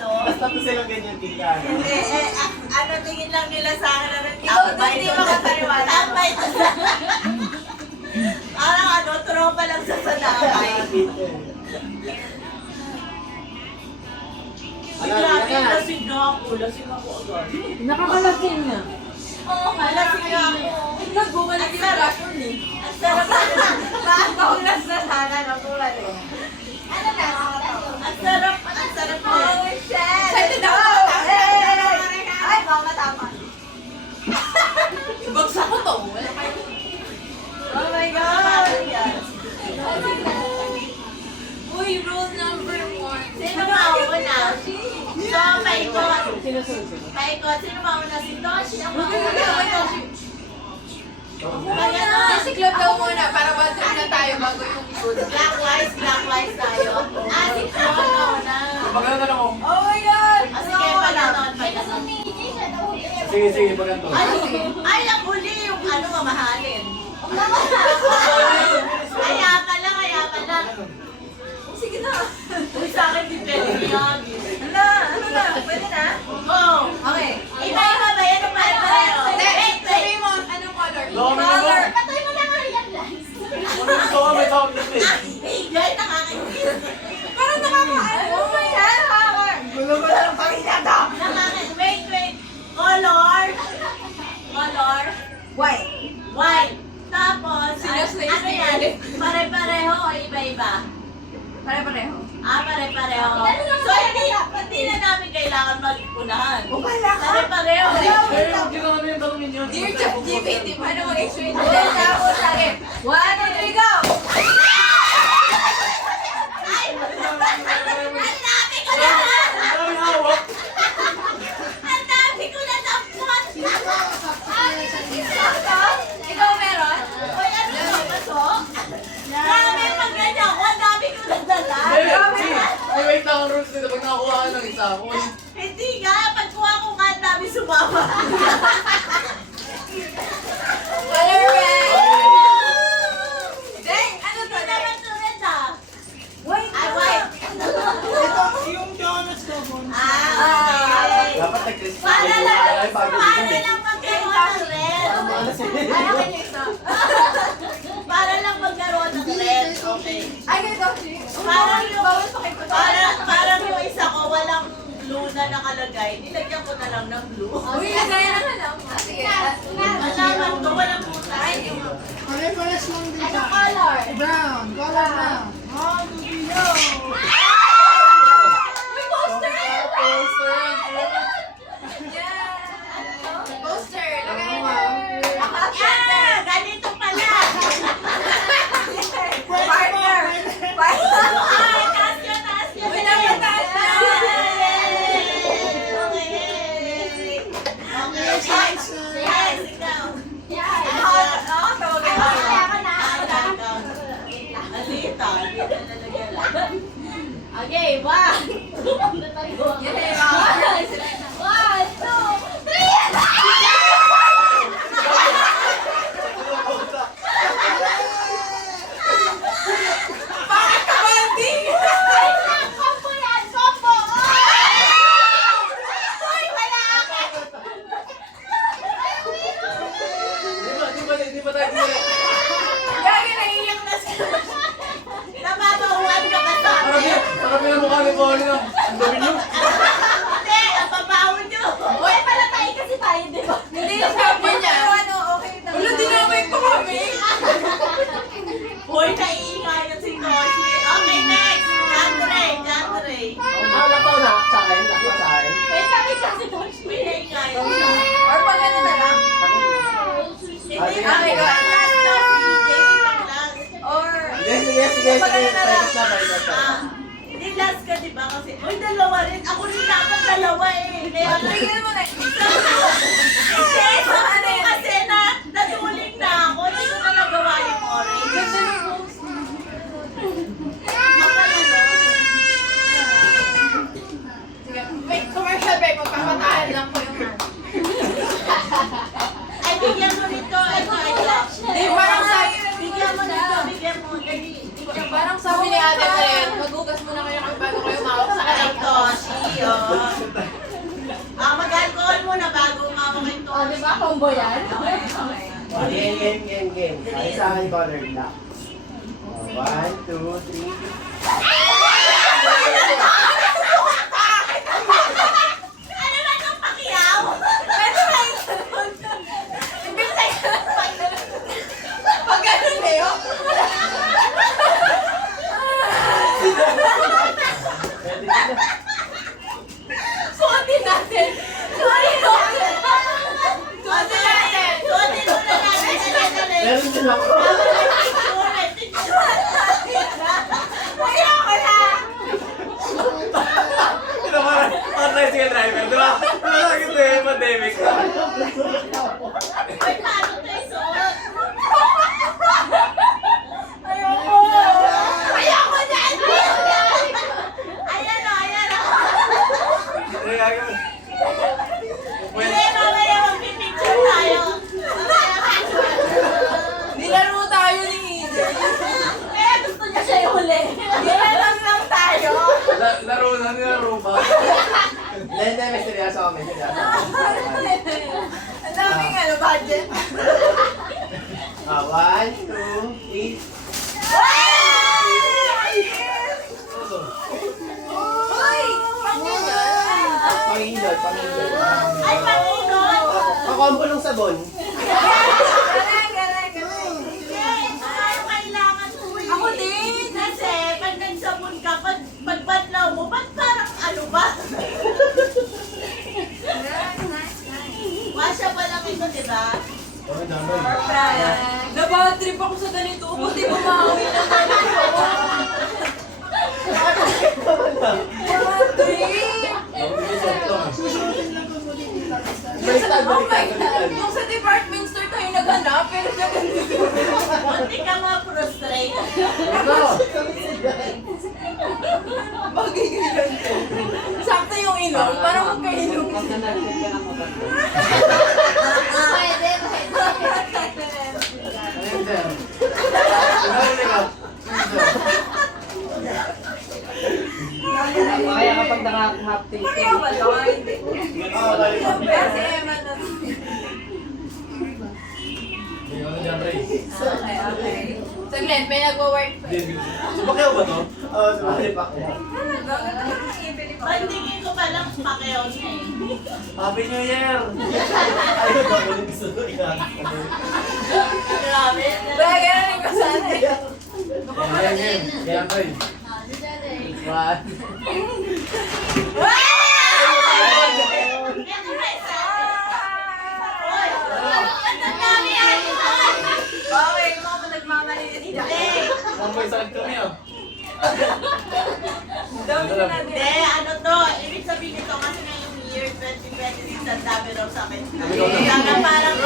Basta to silang ganyan tika. Hindi, ano tingin lang nila sa akin na Ikaw doon, di makapaniwala. Tambay to sa... Parang ano, tropa lang sa sanakay. Ay, grabe, lasing na ako. Lasing ako agad. Nakakalasing na. Oo, lasing na ako. Nagbumalik yung gasyon eh. Ang sarap na. Nakakaulas na sana ng tulad eh. Ano na? Ang sarap na. Oh, shit! Excited ako. Ay, mama, tama. Bagsak ko to. Wala kayo. Oh my God! Uy, rule number 1. Sino mauna? So, paikot. Paikot. Sino mauna? Si Toshi. Ang mauna. Si Club daw muna para bathroom na tayo bago yung ikot. Clockwise tayo. Si Flo mauna. Pagano na lang ako. Oh my God! Sige, pala nun. Sige, pagano. Ay, ang huli yung ano, mamahalin. Kaya pala. Sige na. Uy, sa akin depende yan. Ano na? Pwede na? Oo. Okay. Iba-iba ba yan? Ano pareho? Wait. Sabi mo, anong color? Color. Patuloy mo lang ang realize. Gusto ko may tawag dito eh. Higay, nakakaingit. Parang nakakaano. Oh my God, nakakaano. Gulo ko lang pakita to. Wait. Color. White. Tapos, Sinaslice ano ni yan? Alec. Pare-pareho o iba-iba? Pare-pareho. Pare-pareho. So, hindi na namin kailangan mag-unahan. Wala ka. Pare-pareho. Eh, ginawa na yung tanongin nyo. Dear ChatGPT, paano mag-explain mo? Tapos sa akin, 1, 2, 3, go! Ay! Ang dami ko na! Ang dami hawak. Ang dami ko na tapos! Ikaw meron? Uy, ano ba? Baso? Grabe, pag ganyan ako, ang dami ko na dala. Ay, wait lang ang rules nito. Pag nakakuha ka ng isa, Hindi nga, pagkuha ko nga, ang dami sumama. Color red! Dang, ano to? Ito naman tulad ah. White. Ay, white. Ito, yung donuts ko. Okay. Dapat nag-crispy. Para lang magkaroon ng red. Ay, akin yung isa. Para lang magkaroon ng red. Okay. Ay, ganito. Parang yung, Bawal pakipot. parang yung isa ko, walang blue na nakalagay. Nilagyan ko na lang ng blue. Uy, lagay na lang. Sige. Malaman ko, walang butas. Ay, yung... Pare-pares lang din Ano siya. color? Brown. Color brown. Uy, poster! Yeah! Poster! Lagay mo. Ah, ganito pala. Partner! Partner! Ay, taas yun. Uy, nakataas na. Yes, ikaw. Ako, tawagin mo. Okay, one. One, two, three! Bakit ka Mandy? Combo yan, combo. Uy, wala ako. Di ba tayo dito? Gagi, naiiyak na siya. Nababawan ka ba sa akin? Parang pinamukha ni Pauli na. Ang dami nyo. Hindi, ang babaw nyo. Uy, pala tayo kasi tayo, di ba? Hindi, sabi niya. Ano, okay. Wala, dinamay pa kami. Uy, naiingay na si Toshi. Okay, next. Jandre. Wala pa na. Sa akin. Sa akin. Wait, sabi ka si Toshi. Uy, naingay na siya. Or pag ano na lang. Hindi, Sige. okay, last na si Jamie pang last. Or... Sige. Paikas na. Hindi last ka, di ba? Kasi, uy, dalawa rin. Ako rin dapat dalawa eh. Kaya, Tignan mo na. Hindi, sabi ko kasi na natuling na ako. Hindi ko na nagawa yung orange. Ganda ng rose. Sige, wait, commercial break. Magpapatahan lang po yung Ay, bigyan mo nito. Ito. Di, parang sabi Bigyan mo nito. Bigyan mo. Dali. Parang sabi ni Ate Karen, maghugas muna kayo bago kayo mawak sa Ito. Toshi, oh. Mag-alcohol muna bago umawak yung Oh, Toshi. di ba? Combo yan? Oh, game. Ay, sa akin, colored black. Oh, 1, 2, 3. Ano ba itong pakiyaw? Pwede ba yung ganun? Ibig tayo pag ganun kayo? Suotin natin. Sorry, Suotin natin. Suotin muna natin. Dali. Meron din ako. Ayoko na. Ito parang tricycle driver, di ba? Wala ito eh, pandemic. Ay, paano ito isuot? Ayoko. Ayoko na! Ayan o, ayan o. Ano gagawin? Hindi, mamaya magpipicture tayo. Nilaro tayo ni Eden. Kaya gusto niya siya yung huli. Nilaro lang tayo. Nilaro ba? Hindi, may seryoso ako, may seryoso. Ang daming budget. 1, 2, 3. Uy! Pangilod. Ay, Panginoon! Kakombo ng sabon. Galing. Hindi, ay, kailangan ko eh. Ako din. Kasi, pag nagsabon ka, pag badlaw mo, ba't parang ano ba? Washa pa lang ito, di ba? Nabad trip ako sa ganito. Buti bumawi na ganito. Bad trip. Susuotin lang kung magkikita ka sa... Oh my God. Yung sa department store tayo naghanap, pero sa ganito. Munti ka mga prostrate. Bagay ganyan. Sakto yung ilong. Parang magka-ilong. Pwede. Kaya kapag naka-half-take, Kaya ba ito? Hindi. Kasi Emma na. Okay. Saglit, may nag-work pa. Sumakyaw ba to? Oo, sumali pa ako. Bandingin ko pa lang pakiyaw niya eh. Happy New Year! Ayaw ba ko gusto ko Grabe. Bagay na rin ko sana eh. Kaya pa rin. Ito na isa. Uy! Ang dami yan! Okay, yung mga nagmamaliit dyan. May sakit kami ah. Dami na natin. Hindi, ano to? Ibig sabihin nito kasi ngayong year 2026 ang dami raw sa akin. Kaya parang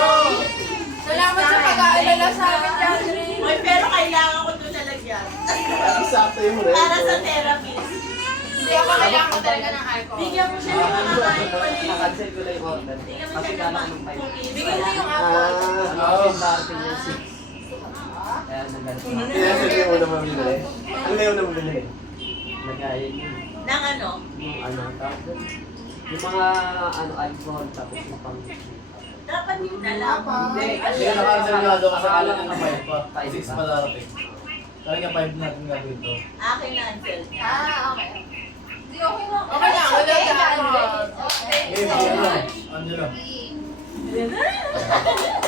Salamat sa pag-aalala sa amin, Catherine. Uy, pero kailangan ko ito nalagyan. Sakto yung red. Para sa therapist. Hindi ako kailangan ko talaga ng alcohol. Bigyan mo siya ng mga kain. Nakancel ko lang yung order. Bigyan mo Kasi siya kala ng ko ng mga 5. Bigyan mo yung apple. Oo. darating yung 6. Kaya nag-alcohol. Pinasal ko yung una mamili. Ano na yung una mamili? Nag-ayun yun. Ng ano? Yung ano, tawag doon. Yung mga alcohol tapos yung pang... Dapat yun na lang. Hindi, kasi Hindi ka nakareservado kasi akala alam ko na 5 pa. 6 pa darating. Talaga 5 natin gagawin to. Akin na, Ansel. Okay. Hindi, okay lang. Okay lang, wala sa alcohol. Game, ano? Angelo.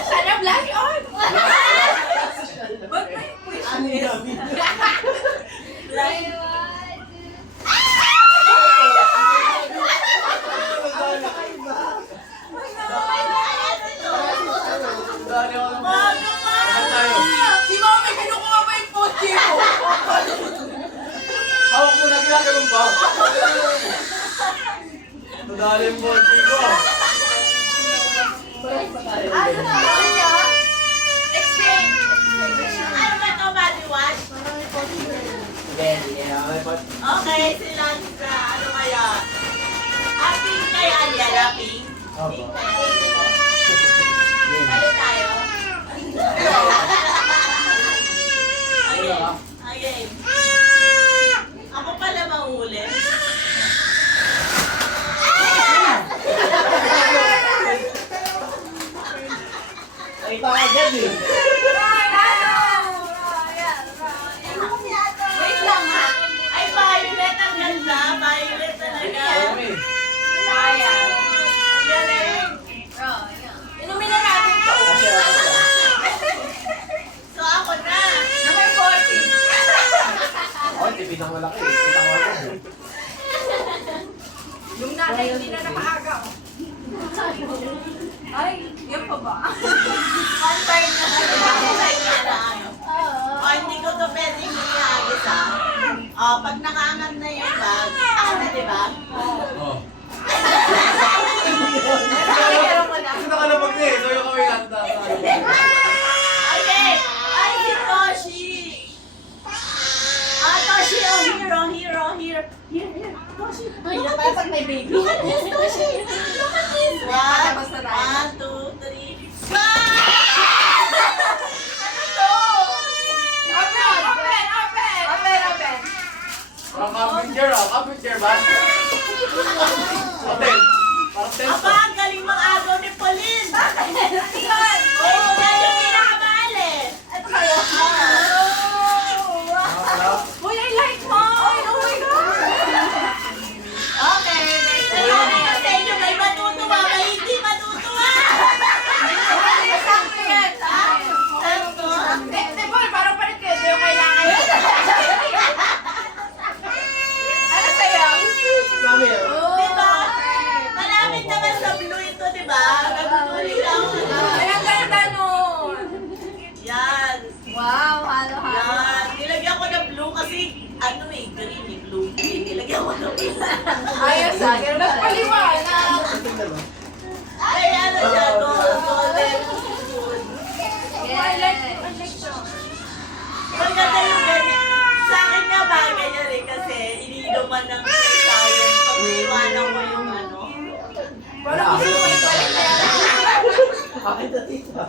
Sana blush on! Ba't may push? Ano yung Dali ako ng Bakit tayo? Si Mami, kinukuha pa yung pochi ko. Hawak mo na ginagawin pa. Nadali yung bochi ko. Ano na? Ano niya? Experience. Ano ba ito, body wash? Okay, sila sa ano kaya? Pink kaya Aliala, pink? Opo. Ano tayo? Okay. Okay. Ako pala mahuli. isang malaki. Isang malaki. Yung nanay hindi na nakaagaw. Ay, yan pa ba? One time na ano. O, hindi ko to pwedeng ihagis ah. O, pag nakaangat na yung bag, na diba? Oh. Pero mo na. Kasi nakalabag na eh. So yung kamay natin Okay! Ay, si Toshi! Ah, Toshi, oh, here. Toshi, Ay, na tayo pag may baby. look at this, Toshi! Look at this! Tapos na tayo. 1, 2, 3, 5! Open! Parang camping chair ah. Camping chair ba? Hotel. Parang tent. Aba, ang galing mang agaw ni Pauline! Yun! Oo, yan yung pinakamahal eh! Ito kayo. Uy, I like mine! Oh my God! Okay, next na natin sa inyo, may matutuwa, may hindi matutuwa! Sakto yan! Sakto. Tebol, parang palit kayo. Ito yung kailangan yun. Ano sa'yo? Mami, oh. Diba? Malapit naman sa blue ito, diba? Nagtutuloy lang. Ay, ang ganda nun! Yan. Wow, halo-halo. Yan. Nilagyan ko ng blue kasi ano eh, green eh, blue. Nilagyan ko ng blue. Ayos ah, ganun pala. Nagpaliwanag. Ay, ano siya, golden. I like to. Maganda yung ganyan. Sa akin nga bagay yan eh, kasi iniinuman ng sayang pag iwanan ko yung ano. Parang gusto mo ipalit na yan. Bakit na tita?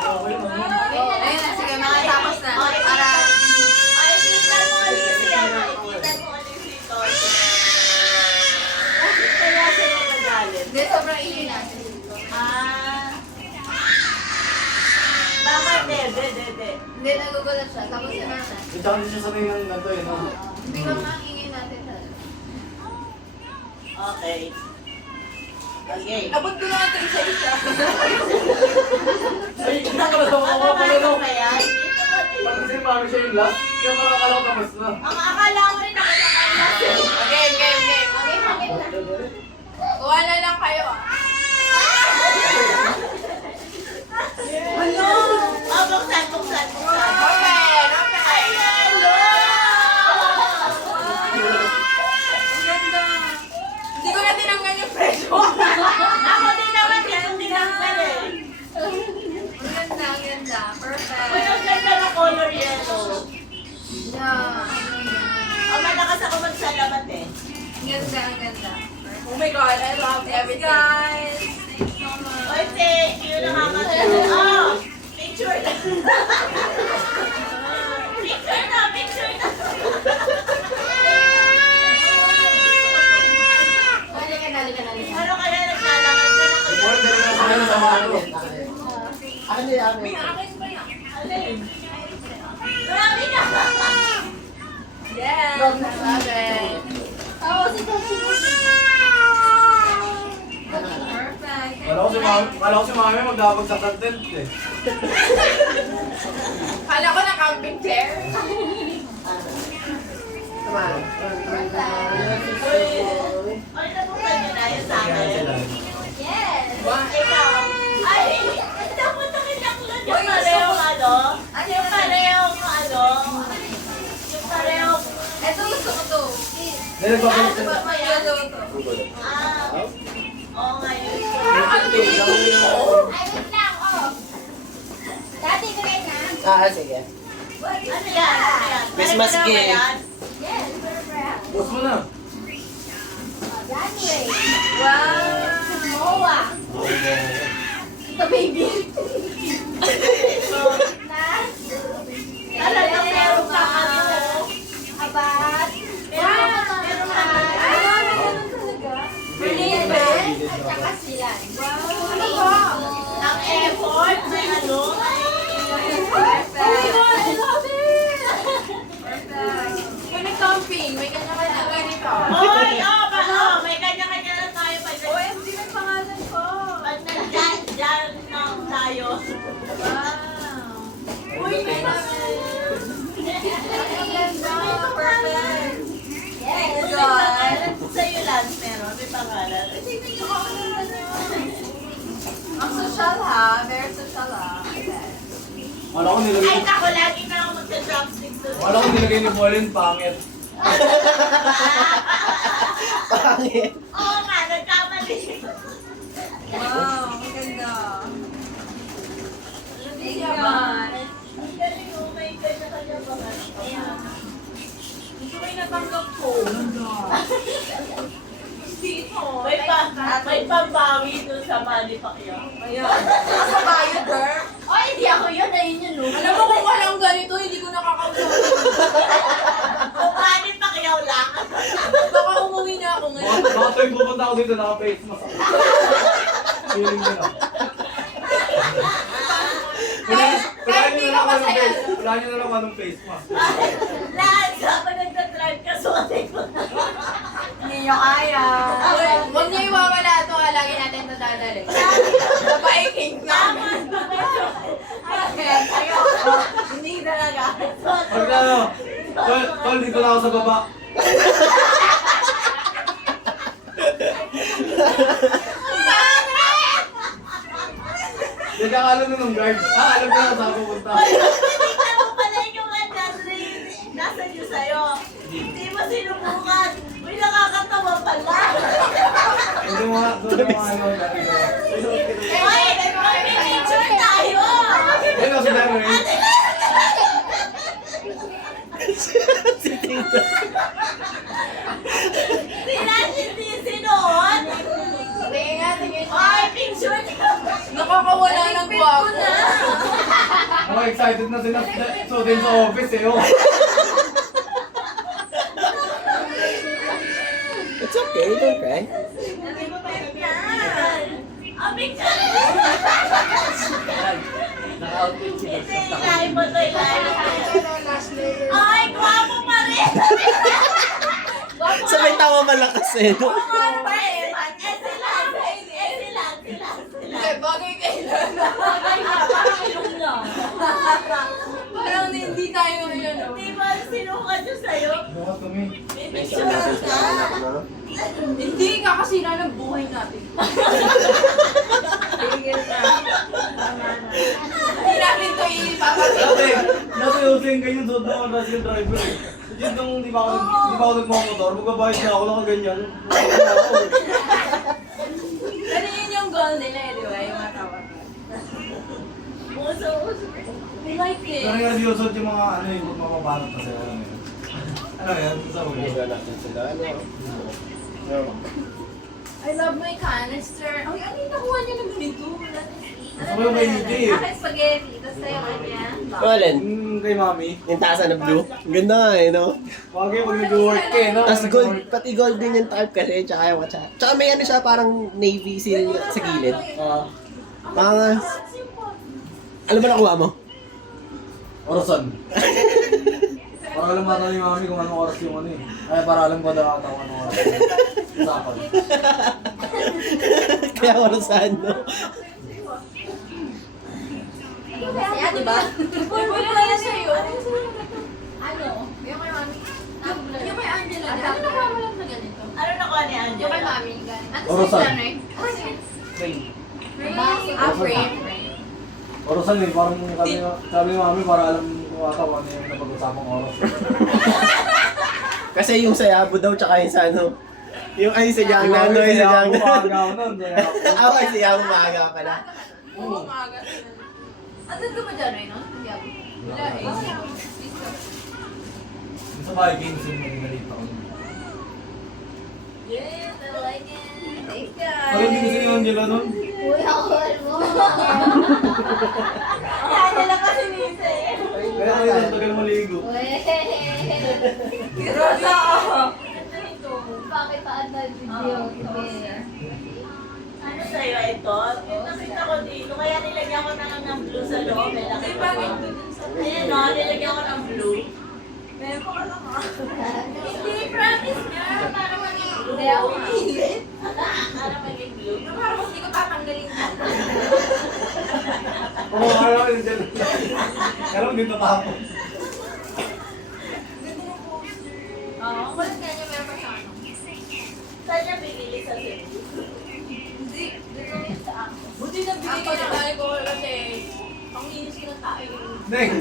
Ayun na, sige, makatapos na. Para... Ay, tingnan mo ulit si ano, tingnan mo ulit si Toshi. Bakit kaya siya nagagalit? Hindi, sobrang ingay natin. Ah. Bakit de? Hindi, nagugulat siya. Tapos yun na. Ito kasi siya sabihin ng ganito eh, no? Hindi ko nga ang ingay natin sa... Okay. Okay. Abot ko lang ito isa-isa. Ay, kita ka na sa mga mga pala no. Kaya, Pag kasi mami siya yung last, kaya parang akala ko tapos na. ang akala ko rin nakakakala. Game. Kuha na lang kayo ah. Ano? Oh, buksan. Open! Ay, hello! Ang ganda. Hindi ko na tinanggal yung presyo. Ako din naman yan, tinanggal eh. Ang ganda. Perfect. Uy, ang ganda ng color yellow. Yeah. Oh, malakas ako magsalamat eh. Ang ganda. Oh my God, I love everything. Guys, thanks so much. Oy, thank you. Nakakatawa. Oh, picture na. Picture na. Ano kaya naglalakad ka na Order na sila sa mga ano. Ano yan? Akin ba yan? Alin? Marami na. Yes, I love it. Perfect. Kala ko si mami magkabagsak ng tent eh. Kala ko na camping chair. Tama. Ay, nabukan niyo na yun sa akin. Yes. Ikaw. Ay, dapat nakitaklan yung parehong ano. Yung parehong ano. Yung parehong. Ito gusto ko to. Dahil nagbabalik ka na. Ito. Ah. Oo nga yun. Ano to? Ah, sige. Ano yan? Christmas Ano ba gift. yan? Bus mo na. Wow. Talagang meron ka ano. Meron ka ang effort may ano. Kung nag-camping, may kanya-kanya ganito. Hoy, may kanya-kanya na tayo pag OMG, may pangalan ko. nandyan lang tayo. Very social ah. Wala ko nilagay. Ay, ako, lagi na ako magsa-drumstick to. Wala ko nilagay ni Pauline, pangit. Pangit. Oo nga, nagkamali. Wow, ang ganda. Thank you, man. Ang galing, oh my God, nakalabangan. Ayan. Ito ay natanggap ko. Dito. May pambawi doon sa Manny Pacquiao. Ayan. Asa bayo, girl? Ay, hindi ako yun. Ayun yun, no? Alam mo kung walang ganito, hindi ko nakakausap. Kung Manny Pacquiao lang. Baka umuwi na ako ngayon. Baka tuwing pupunta ako dito, naka-face mask ako. Feeling ko na. Kahit hindi ka masaya. Wala nyo na lang anong face mask. Lahat sa pa nagtatribe ka, suotin ko. Hindi nyo kaya. Huwag niyo iwawala ito. Lagi natin ito dadali. Sa baiking namin. Ayoko. Hindi talaga. Pag ano, tol, dito na ako sa baba. Hindi ka alam nun ng guard. Alam ko na saan pupunta. Tingnan mo pala yung nasa niyo sa'yo. Hindi mo sinubukan. Uy, nakakatawa pala. Hindi mo nga, doon mo ano. Uy, may picture tayo. Ayun ako sinabi rin. Si Tito. Sila hindi sinuot. Tingin nga, tingin. Uy, picture Nakakawala ng guwapo. Ako excited na sila suotin sa office eh. Oh. It's okay, don't cry. Ang picture. Naka-outfit sila. Ito yung ilalim mo, ito yung ilalim. Ay, guwapo pa rin. Sabay tawa malakas eh, no? Bagay kayo lang. Parang ilong lang. Parang hindi tayo ngayon. No? Di ba sinukat yun sa'yo? Bukas kami. May picture ka. Hindi kakasira ng buhay natin. Tigil ka. Hindi natin ito ipapakita. Dati using ganyan suot mo ang Russian driver eh. Yun nung di ba ako nagmamotor, magbabayad na ako, nakaganyan. Pero yun yung goal nila eh, di ba? Yung matawa. Uso. We like it. Pero nga sinusot yung mga ano yung mapapanot kasi alam mo yun. Ano yan? Sa mga Hindi natin sila, ano? No. I love my canister. Ay, ano yung nakuha niya ng ganito? Gusto ko yung kay DJ eh. Akin spaghetti, tapos tayo kanya. Colin, Kay mami. yung tasa na blue. Ang ganda nga eh, no? Bagay pag nag-work ka eh, no? Tapos gold, pati gold din yung type kasi, tsaka yung watcha. Tsaka may ano siya, parang navy seal sa gilid. Mga... Ano ba nakuha mo? Orasan. Para alam mata ni mami kung anong oras yung ano eh. Ay, para alam ko daw ata kung anong oras. Usapan. Kaya wala saan, no? Kaya, di ba? Pwede na yan sa'yo. Ano? Yung kay mami. Yung kay Angela. Ano nakuha mo lang na ganito? Ano nakuha ni Angela? Yung kay mami. Orasan. Frame. Frame. Orasan eh, parang sabi ni mami para alam ko ata kung ano yung napag-usapang oras. Kasi yung sa Yabo daw, tsaka yung sa ano. Yung ay sa Jiangnan, no? Yung sa Jiangnan. Maaga ako nun. Ako ay sa Yabo, maaga pala. Oo, maaga. Asan ka ba dyan, Reynon? Wala eh. Sa Vikings yung nalinalita ko. Yes, I like it. Thanks, guys. Ay, hindi kasi yung Angela nun. Uy, ako mo. Angela kasi nise. Kaya kayo nang tagal maligo. Rosa ako. Pakipaadal video. Ano sa'yo ito? Yung nakita ko dito, kaya nilagyan ko na lang ng blue sa loob. May laki pa. Ayan o, nilagyan ko ng blue. Meron pa ka lang ah. Hindi, promise niya. Para maging blue. Hindi ako pilit. Para maging blue. Parang hindi ko tatanggalin yan. Oo, kaya ko yung dyan. Kaya lang dito tapos. Oo, kulit nga niya meron pa siya ano. Saan niya bibili sa sale? Hindi, dito rin sa ako. Buti na bigay ko na tayo ko gusto ng tao yung... Neng,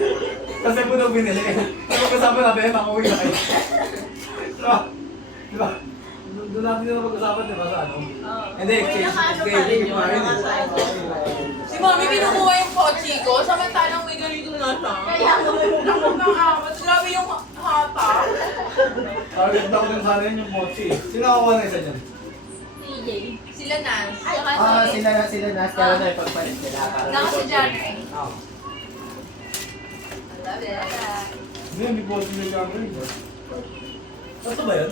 kasi mo daw binili. Pag-usapan natin, makauwi na kayo. Diba? Diba? Doon natin yung pag-usapan, diba, sa ano? Hindi, exchange. Nakaano pa rin yun, nakasayo. Si Mami kinukuha yung pochi ko, samantalang may ganito na siya. Kaya ako Nakakamat. Grabe yung hata. Target daw din sana yun yung mochi. Sino nakakuha na isa dyan? TJ. Sila Nance. Saka Sila na, kaya na ipagpalit nila. Saka si Johnny. Ah. Love it. Hindi, hindi po sila yung camera yun. Ito ba yan?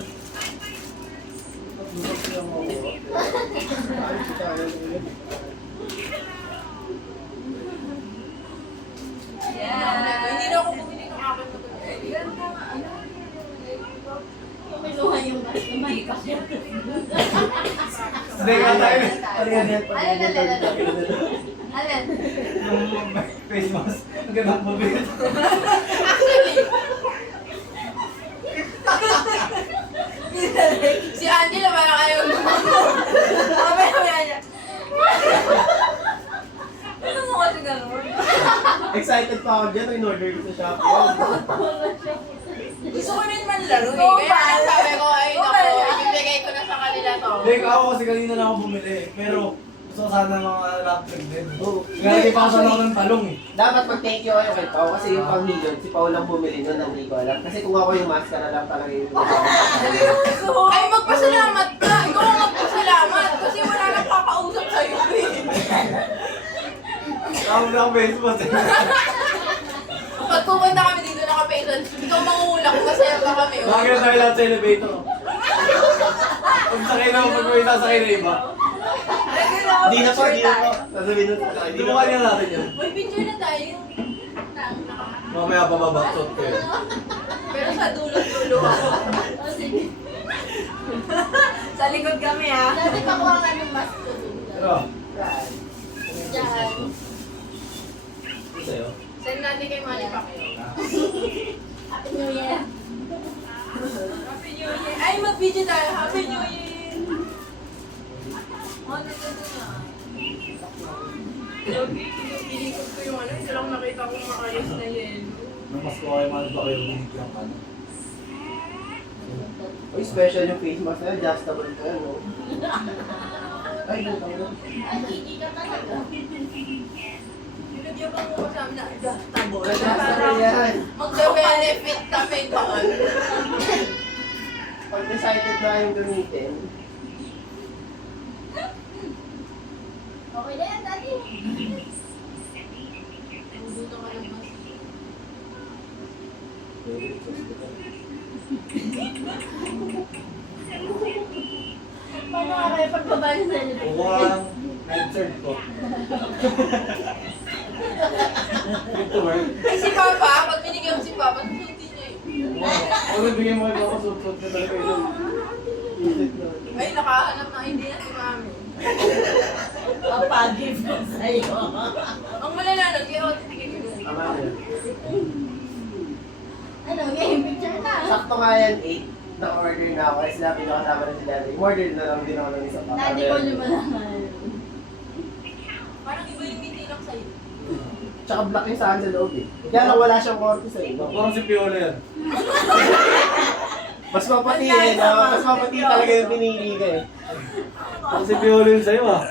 Yeah. Hindi na ako bumili ng akin na ito. Kumiluha yung mas na may pakyan. Hindi ka tayo. Alin? Yung face mask. Ang ganda mo ba yun? Si Angela parang ayaw lumayo. Mamaya niya. Ano mo kasi gano'n? Excited pa ako dyan, in-order ko sa Shopee. Gusto ko rin man laro eh. Kaya sabi ko, ay naku, ibigay ko na sa kanila to. Hindi, ako kasi kanina lang ako bumili. Pero gusto ko sana mga laptop din. Oo. Kaya di pa ako sana ako ng talong eh. Dapat mag-thank you kayo kay Pao kasi yung pang-million, si Pao lang bumili nun, hindi ko alam. Kasi kung ako yung maskara lang talaga yung Ay, magpasalamat ka. Ikaw ang magpasalamat. Kasi wala nang kakausap sa'yo eh. Ako na ang face mask eh. Pag pupunta kami dito naka-peson, ikaw mangungulak, masaya pa kami. Oh. Bakit tayo lahat sa elevator? Pag sakay na ako, pag may sasakay na iba. Hindi na po, hindi na po. Sasabihin nun sa akin, Hindi mo kanya natin yan. May picture na tayo. Mamaya pababaksot ko yun. Pero sa dulo-dulo ako. O sige. Sa likod kami ah. Dati pakuha ka ng mask ko dun. Pero, Diyan. ito sa'yo. Send natin kay Manny Pacquiao. Happy New Year. Happy New Year! Ay, mag-video tayo! Happy New Year! Oh, nagkado na. Pinikot ko yung ano, ito lang nakita kong maayos na yelo. Nung mas ko kayo man ba kayo binigyan ka na? Uy, special yung face mask na, adjustable ka, no? Ay, yung tawag. Ay, hindi ka talaga. Binigyan ko mo kasama na adjustable. Adjustable yan. Magbe-benefit kami doon. Pag decided na yung gamitin, Okay na yan, Daddy. Dito ka lang mas. Paano ka kayo pagbaba niyo sa elevator? Kukuha ng night shirt ko. Ito ba? Ay, si Papa, pag binigyan mo si Papa, susutin niya eh. Ako bigyan mo kayo ako, suot na talaga ito. Ay, nakahanap na idea si Mami. Papag-give ko sa'yo. Ang malala nun, kaya ako titigil ko. tama na yun. Ano, game picture na. Sakto nga yan, 8. Naka-order na ako kasi sinabi na kasama na si Daddy. Order na lang din ako ng isa pa. Daddy ko lumalangan. Parang iba yung hindi lang sa'yo. Tsaka black yung saan sa loob eh. Kaya lang wala siyang korte sa iba. Parang si Piolo yan. Mas mapati eh, no? Mas mapati talaga yung pinili ka eh. Parang si Piolo yun sa'yo ah.